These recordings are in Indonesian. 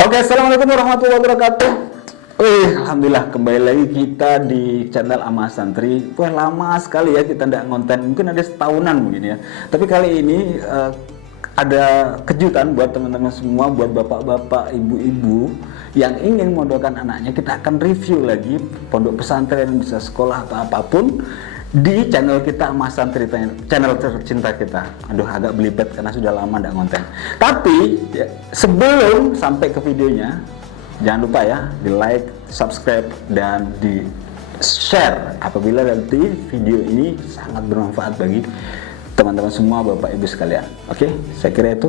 Oke, assalamualaikum warahmatullahi wabarakatuh. Alhamdulillah kembali lagi kita di channel Ama Santri. Wah, lama sekali ya kita tidak ngonten, mungkin ada setahunan mungkin ya. Tapi kali ini ada kejutan buat teman-teman semua, buat bapak-bapak, ibu-ibu yang ingin mondokan anaknya. Kita akan review lagi pondok pesantren, bisa sekolah atau apapun di channel kita Ama Santri, channel tercinta kita. Aduh, agak belibet karena sudah lama tidak ngonten. Tapi ya, sebelum sampai ke videonya, jangan lupa ya di like, subscribe, dan di share apabila nanti video ini sangat bermanfaat bagi teman-teman semua, bapak ibu sekalian. Oke, saya kira itu.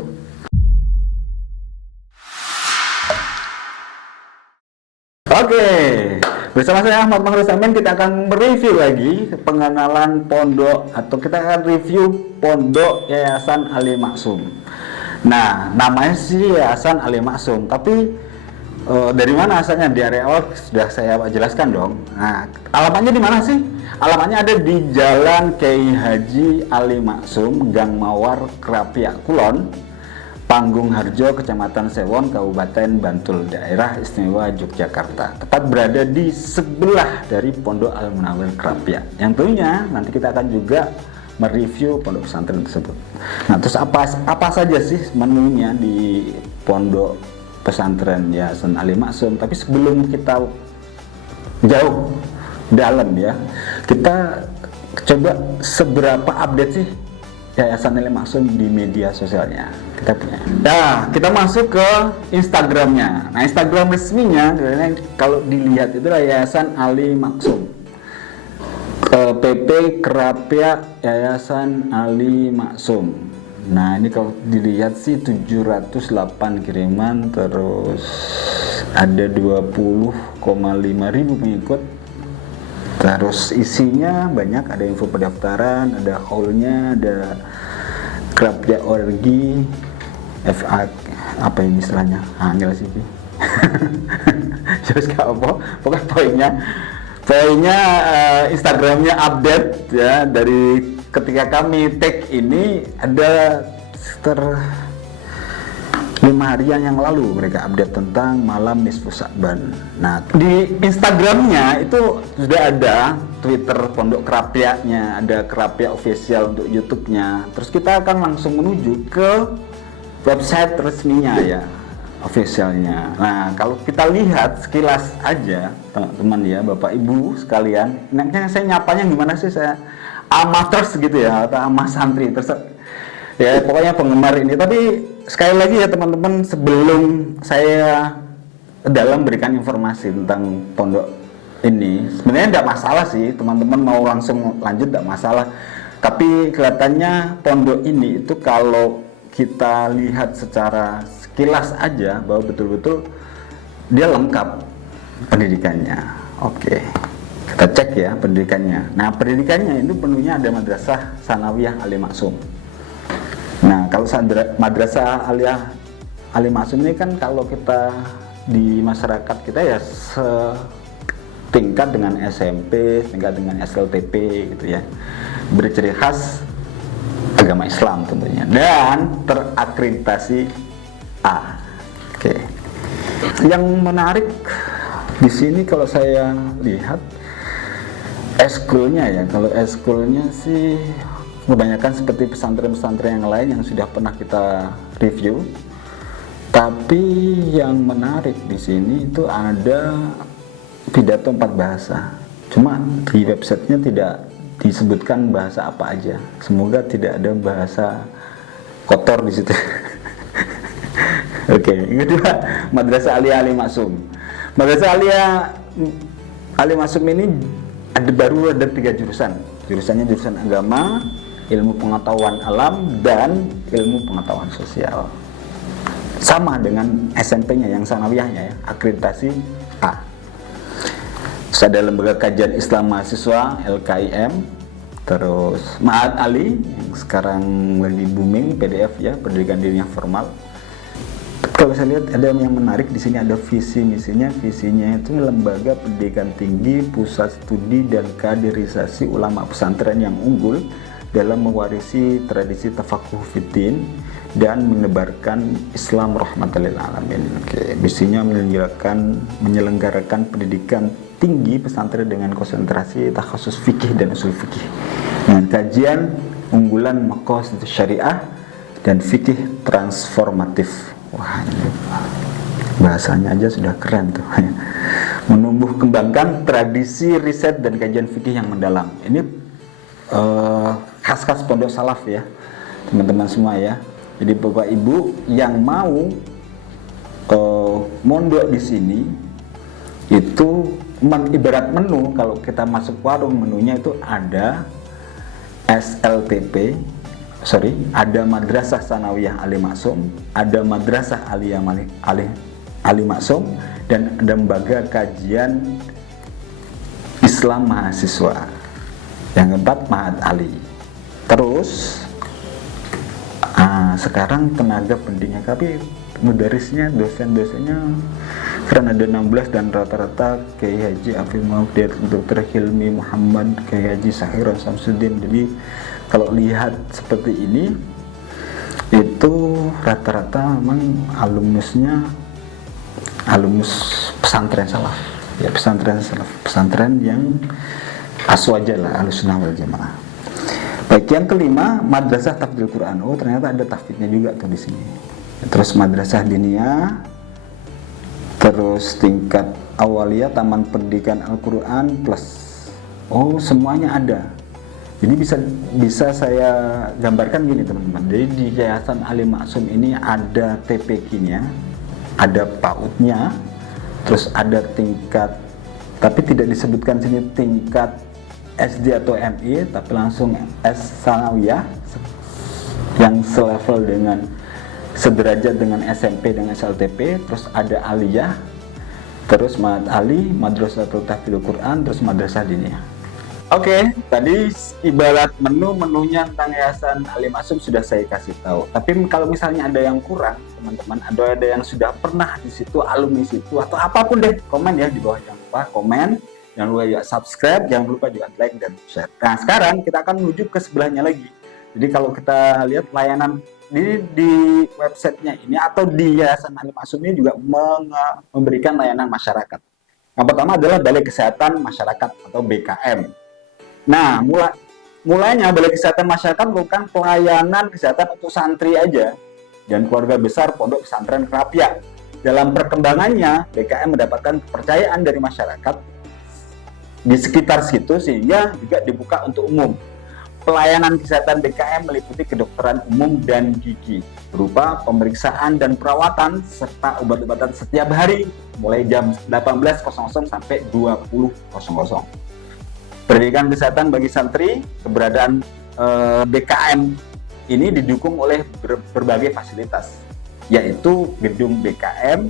Oke, bersama saya Ahmad Mahrus Amin, kita akan mereview lagi pengenalan pondok, atau kita akan review pondok Yayasan Ali Maksum. Nah, namanya sih Yayasan Ali Maksum, tapi dari mana asalnya? Di area awal sudah saya jelaskan dong. Nah, alamatnya di mana sih? Alamatnya ada di Jalan Kiai Haji Ali Maksum, Gang Mawar, Krapyak Kulon, Panggung Harjo, Kecamatan Sewon, Kabupaten Bantul, Daerah Istimewa Yogyakarta. Tepat berada di sebelah dari Pondok Al Munawwir Krapyak. Yang tentunya nanti kita akan juga mereview pondok pesantren tersebut. Nah, terus apa saja sih menunya di pondok pesantren Yayasan Ali Maksum? Tapi sebelum kita jauh dalam ya, kita coba seberapa update sih Yayasan Ali Maksum di media sosialnya kita punya. Nah, kita masuk ke Instagramnya. Nah, Instagram resminya kalau dilihat itu adalah Yayasan Ali Maksum, PP Krapyak Yayasan Ali Maksum. Nah, ini kalau dilihat sih 708 kiriman, terus ada 20,5 ribu pengikut. Terus isinya banyak, ada info pendaftaran, ada haulnya, ada Krapyak orgi, FA, apa ini istilahnya? Angel sih. Terus apa? Pokoknya poinnya Instagramnya update ya, dari ketika kami tag ini ada sekitar 5 harian yang lalu mereka update tentang malam nisfu Sa'ban. Nah, di Instagramnya itu sudah ada Twitter Pondok Krapyaknya, ada Krapyak official untuk YouTube-nya. Terus kita akan langsung menuju ke website resminya ya, officialnya. Nah, kalau kita lihat sekilas aja teman-teman ya, bapak ibu sekalian, enaknya saya nyapanya gimana sih, saya amateurs gitu ya, atau ama santri terus ya, pokoknya penggemar ini. Tapi sekali lagi ya teman-teman, sebelum saya dalam berikan informasi tentang pondok ini, sebenarnya tidak masalah sih teman-teman mau langsung lanjut, tidak masalah. Tapi kelihatannya pondok ini itu kalau kita lihat secara sekilas aja bahwa betul-betul dia lengkap pendidikannya. Oke, kita cek ya pendidikannya. Nah, pendidikannya itu penuhnya ada Madrasah Sanawiyah Ali Maksum. Nah, kalau Madrasah Aliyah Ali Maksum ini kan kalau kita di masyarakat kita ya setingkat dengan SMP, setingkat dengan SLTP gitu ya, berciri khas agama Islam tentunya, dan terakreditasi A. Oke. Yang menarik di sini kalau saya lihat eskulnya ya, kalau eskulnya sih kebanyakan seperti pesantren-pesantren yang lain yang sudah pernah kita review. Tapi yang menarik di sini itu ada pidato 4 bahasa. Cuma di websitenya tidak disebutkan bahasa apa aja. Semoga tidak ada bahasa kotor di situ. Oke, yang kedua Madrasah Aliyah Ali Maksum. Madrasah Aliyah Ali Maksum ini baru ada 3 jurusan. Jurusannya jurusan agama, ilmu pengetahuan alam, dan ilmu pengetahuan sosial. Sama dengan SMP-nya yang sanawiyahnya ya, akreditasi A. Terus ada lembaga kajian Islam mahasiswa LKIM, terus Ma'had Ali yang sekarang lagi booming, PDF ya, pendidikan diniah formal. Kalau saya lihat ada yang menarik di sini, ada visi misinya. Visinya itu lembaga pendidikan tinggi, pusat studi dan kaderisasi ulama pesantren yang unggul dalam mewarisi tradisi tafakuh fiddin dan menebarkan Islam rahmatan lil alamin. Oke, misinya menyelenggarakan pendidikan tinggi pesantren dengan konsentrasi takhasus fikih dan usul fikih dengan kajian unggulan maqasid syariah dan fikih transformatif. Wah, ini bahasanya aja sudah keren tuh. Menumbuh kembangkan tradisi riset dan kajian fikih yang mendalam. Ini khas-khas pondok salaf ya, teman-teman semua ya. Jadi Bapak Ibu yang mau mondok di sini itu ibarat menu, kalau kita masuk warung menunya itu ada SLTP, ada Madrasah Sanawiyah Ali Maksum, ada Madrasah Aliyah Ali Maksum, dan ada lembaga kajian Islam mahasiswa. Yang keempat Ma'had Ali. Terus sekarang tenaga pendidikan, tapi mudarisnya, dosen-dosennya karena ada 16 dan rata-rata Kiai Haji Afif Muhammad, Dr. Hilmi Muhammad, Kiai Haji Sahiron Samsudin. Jadi kalau lihat seperti ini itu rata-rata memang alumnus pesantren salaf ya, pesantren yang aswaja lah, Ahlussunnah wal Jamaah. Baik, yang kelima Madrasah Tahfidzul Quran. Oh, ternyata ada tahfidznya juga tuh di sini. Terus Madrasah Diniyah, terus tingkat awaliyah, Taman Pendidikan Al-Quran plus. Oh, semuanya ada. Jadi bisa saya gambarkan gini teman-teman. Jadi di Yayasan Ali Maksum ini ada TPQ-nya, ada PAUD-nya, terus ada tingkat, tapi tidak disebutkan sini tingkat SD atau MI, tapi langsung S Sanawiyah yang selevel dengan sederajat dengan SMP dengan SLTP, terus ada Aliyah, terus Ma'had Ali, Madrasatul Tahfidzul Quran, terus Madrasah Diniyah. Oke, tadi ibarat menunya tentang Yayasan Ali Maksum sudah saya kasih tahu. Tapi kalau misalnya ada yang kurang, teman-teman, ada yang sudah pernah di situ, alumni situ, atau apapun deh, komen ya di bawah, jangan lupa komen, jangan lupa juga subscribe, jangan lupa juga like dan share. Nah, sekarang kita akan menuju ke sebelahnya lagi. Jadi kalau kita lihat layanan di websitenya ini atau di Yayasan Ali Maksum ini juga memberikan layanan masyarakat. Yang pertama adalah Balai Kesehatan Masyarakat atau BKM. Nah, mulainya Balai Kesehatan Masyarakat bukan pelayanan kesehatan untuk santri aja dan keluarga besar Pondok Pesantren Krapia. Dalam perkembangannya, BKM mendapatkan kepercayaan dari masyarakat di sekitar situ sehingga juga dibuka untuk umum. Pelayanan kesehatan BKM meliputi kedokteran umum dan gigi berupa pemeriksaan dan perawatan serta obat-obatan setiap hari mulai jam 18.00 sampai 20.00. Pendidikan kesehatan bagi santri, keberadaan BKM ini didukung oleh berbagai fasilitas, yaitu gedung BKM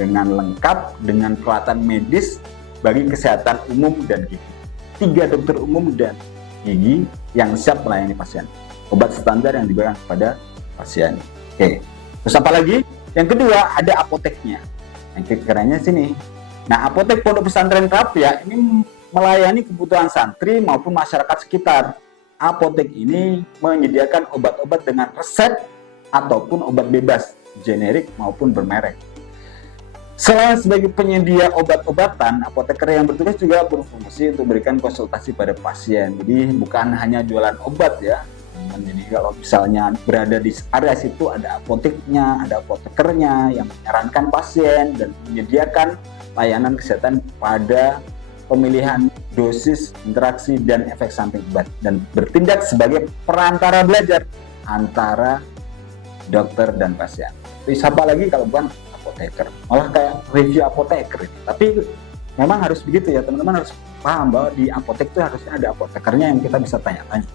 dengan lengkap dengan peralatan medis bagi kesehatan umum dan gigi, 3 dokter umum dan gigi yang siap melayani pasien, obat standar yang diberikan kepada pasien. Oke, terus apa lagi? Yang kedua ada apoteknya. Yang kerennya sini. Nah, apotek Pondok Pesantren Krapia ini melayani kebutuhan santri maupun masyarakat sekitar. Apotek ini menyediakan obat-obat dengan resep ataupun obat bebas, generik maupun bermerek. Selain sebagai penyedia obat-obatan, apoteker yang bertugas juga berfungsi untuk memberikan konsultasi pada pasien. Jadi bukan hanya jualan obat ya. Jadi kalau misalnya berada di area situ ada apoteknya, ada apotekernya yang menyarankan pasien dan menyediakan layanan kesehatan pada pemilihan dosis, interaksi, dan efek samping obat, dan bertindak sebagai perantara belajar antara dokter dan pasien. Terus apa lagi kalau bukan apoteker? Malah kayak review apoteker ini. Tapi memang harus begitu ya, teman-teman harus paham bahwa di apotek itu harusnya ada apotekernya yang kita bisa tanya-tanya.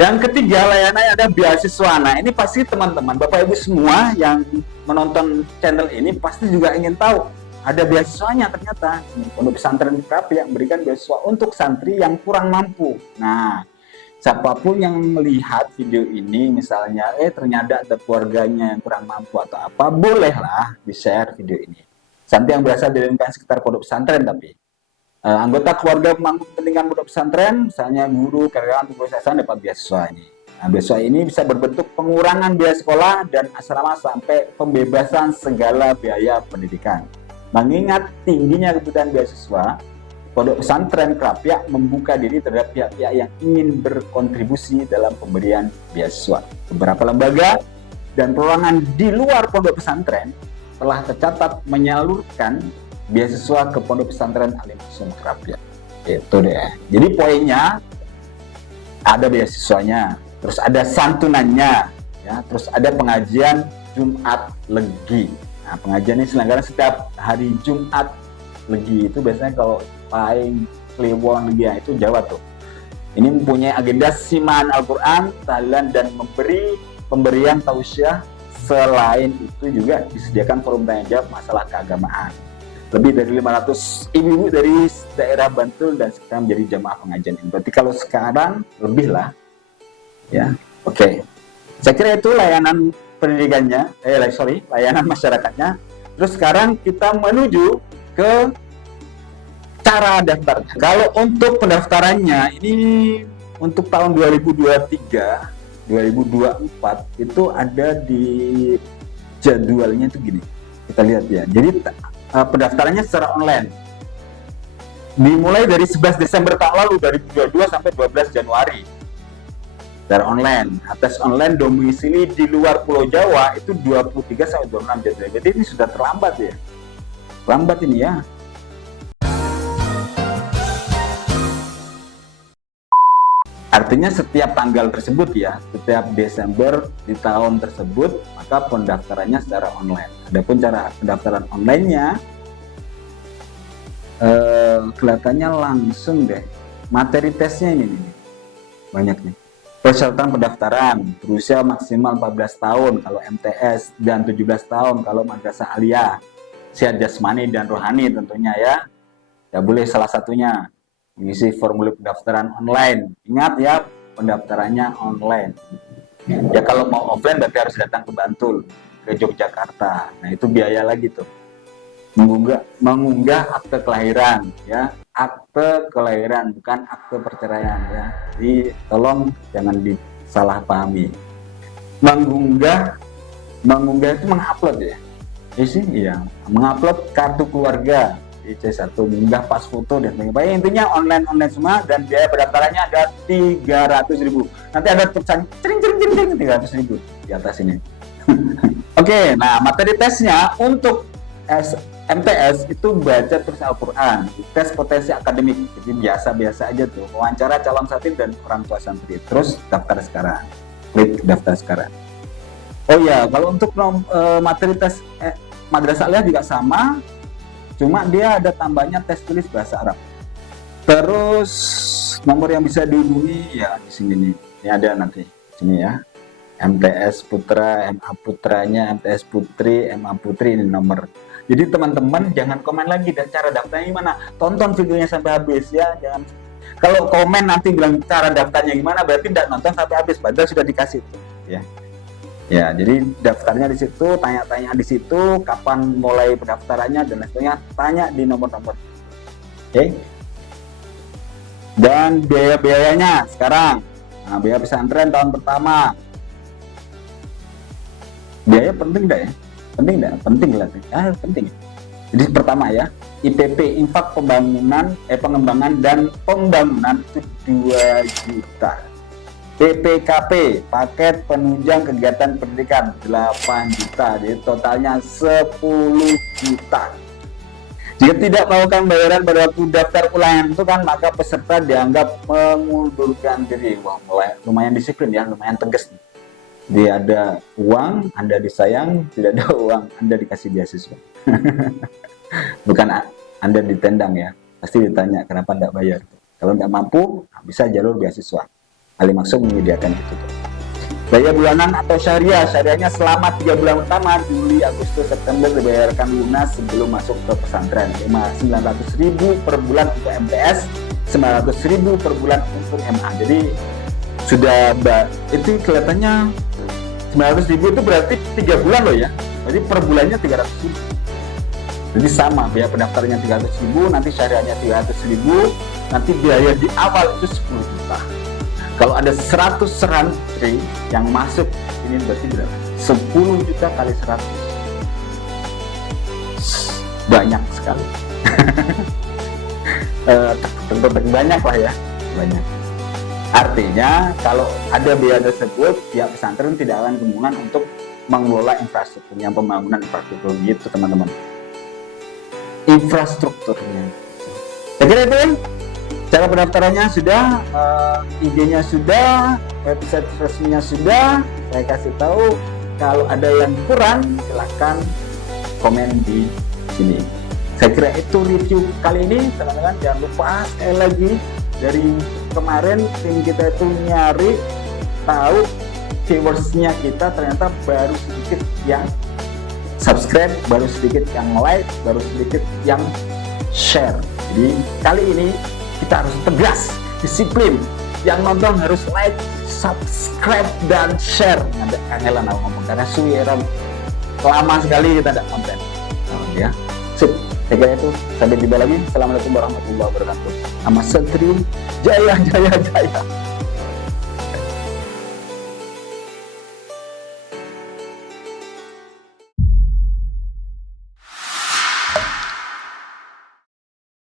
Yang ketiga, layanan ada beasiswa. Nah, ini pasti teman-teman, Bapak Ibu semua yang menonton channel ini pasti juga ingin tahu ada beasiswanya. Ternyata Pondok Pesantren Krapia yang memberikan beasiswa untuk santri yang kurang mampu. Nah, siapapun yang melihat video ini misalnya ternyata ada keluarganya yang kurang mampu atau apa, bolehlah di-share video ini. Santri yang berasal dari lingkungan sekitar pondok pesantren, tapi anggota keluarga pemangku kepentingan pondok pesantren, misalnya guru, karyawan, tugas yayasan dapat beasiswa ini. Nah, beasiswa ini bisa berbentuk pengurangan biaya sekolah dan asrama sampai pembebasan segala biaya pendidikan. Mengingat tingginya kebutuhan beasiswa, Pondok Pesantren Krapyak membuka diri terhadap pihak-pihak yang ingin berkontribusi dalam pemberian beasiswa. Beberapa lembaga dan perorangan di luar pondok pesantren telah tercatat menyalurkan beasiswa ke Pondok Pesantren Al-Maksum Krapyak. Itu deh. Jadi poinnya ada beasiswanya, terus ada santunannya, ya, terus ada pengajian Jumat Legi. Nah, pengajian ini selenggara setiap hari Jumat Legi. Itu biasanya kalau paling Kliwon Legi itu Jawa tuh. Ini mempunyai agenda simaan Al-Quran, tahlilan, dan pemberian tausiah. Selain itu juga disediakan forum tanya jawab masalah keagamaan. Lebih dari 500 ibu-ibu dari daerah Bantul dan sekarang menjadi jamaah pengajian ini. Berarti kalau sekarang lebih lah, ya. Oke. Saya kira itu layanan pendidikannya, layanan masyarakatnya. Terus sekarang kita menuju ke cara daftar. Kalau untuk pendaftarannya ini untuk tahun 2023, 2024 itu ada di jadwalnya itu gini. Kita lihat ya. Jadi pendaftarannya secara online. Dimulai dari 11 Desember tahun lalu 2022 sampai 12 Januari. Secara online. Tes online domisili di luar Pulau Jawa itu 23 sampai 26 Januari. Jadi ini sudah terlambat ya. Lambat ini ya. Artinya setiap tanggal tersebut ya, setiap Desember di tahun tersebut, maka pendaftarannya secara online. Adapun cara pendaftaran online-nya, kelihatannya langsung deh. Materi tesnya ini nih, banyak nih. Persyaratan pendaftaran, berusia maksimal 14 tahun kalau MTS, dan 17 tahun kalau madrasah aliyah. Sehat jasmani dan rohani tentunya ya. Ya boleh salah satunya. Mengisi formulir pendaftaran online. Ingat ya, pendaftarannya online. Ya kalau mau offline berarti harus datang ke Bantul, ke Yogyakarta. Nah itu biaya lagi tuh. Mengunggah akte kelahiran, ya, akte kelahiran bukan akte perceraian ya. Jadi tolong jangan disalahpahami. Mengunggah itu mengupload ya. Iya, mengupload kartu keluarga. C1, mengunggah pas foto dan sebagainya. Intinya online semua dan biaya pendaftarannya ada 300.000. Nanti ada tulisan cering 300.000 di atas ini. Oke, nah materi tesnya untuk MTS itu baca tulis Al-Quran, tes potensi akademik, jadi biasa-biasa aja tuh, wawancara calon santri dan orang tua santri. Terus daftar sekarang, klik daftar sekarang. Oh ya, kalau untuk materi tes madrasah aliyah juga sama. Cuma dia ada tambahnya tes tulis bahasa Arab. Terus nomor yang bisa dihubungi ya di sini nih. Ini ada nanti sini ya. MTS Putra, MA Putranya, MTS Putri, MA Putri, ini nomor. Jadi teman-teman jangan komen lagi dan cara daftarnya gimana. Tonton videonya sampai habis ya. Jangan kalau komen nanti bilang cara daftarnya gimana berarti tidak nonton sampai habis. Padahal sudah dikasih tuh ya. Ya, jadi daftarnya di situ, tanya-tanya di situ, kapan mulai pendaftarannya dan lain sebagainya, tanya di nomor-nomor. Oke. Dan biaya-biayanya sekarang, nah, biaya pesantren tahun pertama. Biaya penting enggak ya? Penting enggak? Penting lah. Penting. Jadi pertama ya, IPP infak pengembangan dan pembangunan itu 2 juta. PPKP, paket penunjang kegiatan pendidikan 8 juta, jadi totalnya 10 juta. Jika tidak melakukan bayaran pada waktu daftar ulangan itu kan, maka peserta dianggap mengundurkan diri. Wah, lumayan disiplin ya, lumayan tegas. Jadi ada uang, Anda disayang, tidak ada uang, Anda dikasih beasiswa. Bukan Anda ditendang ya, pasti ditanya kenapa tidak bayar. Kalau nggak mampu, bisa jalur beasiswa. Al-Maksum menyediakan itu. Biaya bulanan atau syariahnya selama 3 bulan pertama, Juli, Agustus, September dibayarkan lunas sebelum masuk ke pesantren. 900.000 per bulan untuk MTS, 900.000 per bulan untuk MA. Jadi sudah itu kelihatannya 900.000 itu berarti 3 bulan loh ya. Jadi per bulannya 300.000. Jadi sama, biaya pendaftarannya 300.000, nanti syariahnya 300.000, nanti biaya di awal itu 10 juta. Kalau ada 100 santri yang masuk, ini berarti berapa? 10 juta kali 100. Banyak sekali. Banyak lah ya, banyak. Artinya kalau ada biaya tersebut, pihak pesantren tidak akan kemungkinan untuk mengelola infrastrukturnya, pembangunan infrastruktur gitu teman-teman. Infrastrukturnya. Jadi itu cara pendaftarannya sudah, IG-nya sudah, website resminya sudah. Saya kasih tahu, kalau ada yang kurang silahkan komen di sini. Saya kira itu review kali ini teman-teman. Jangan lupa sekali lagi, dari kemarin tim kita itu nyari tahu viewersnya kita, ternyata baru sedikit yang subscribe, baru sedikit yang like, baru sedikit yang share. Jadi kali ini kita harus tegas, disiplin. Yang nonton harus like, subscribe, dan share. Ada kangelan aku ngomong karena suyeran lama sekali kita tidak konten. Ya, sip. Saya kira itu, sampai jumpa lagi. Assalamualaikum warahmatullahi wabarakatuh. Nama Santri Jaya Jaya Jaya.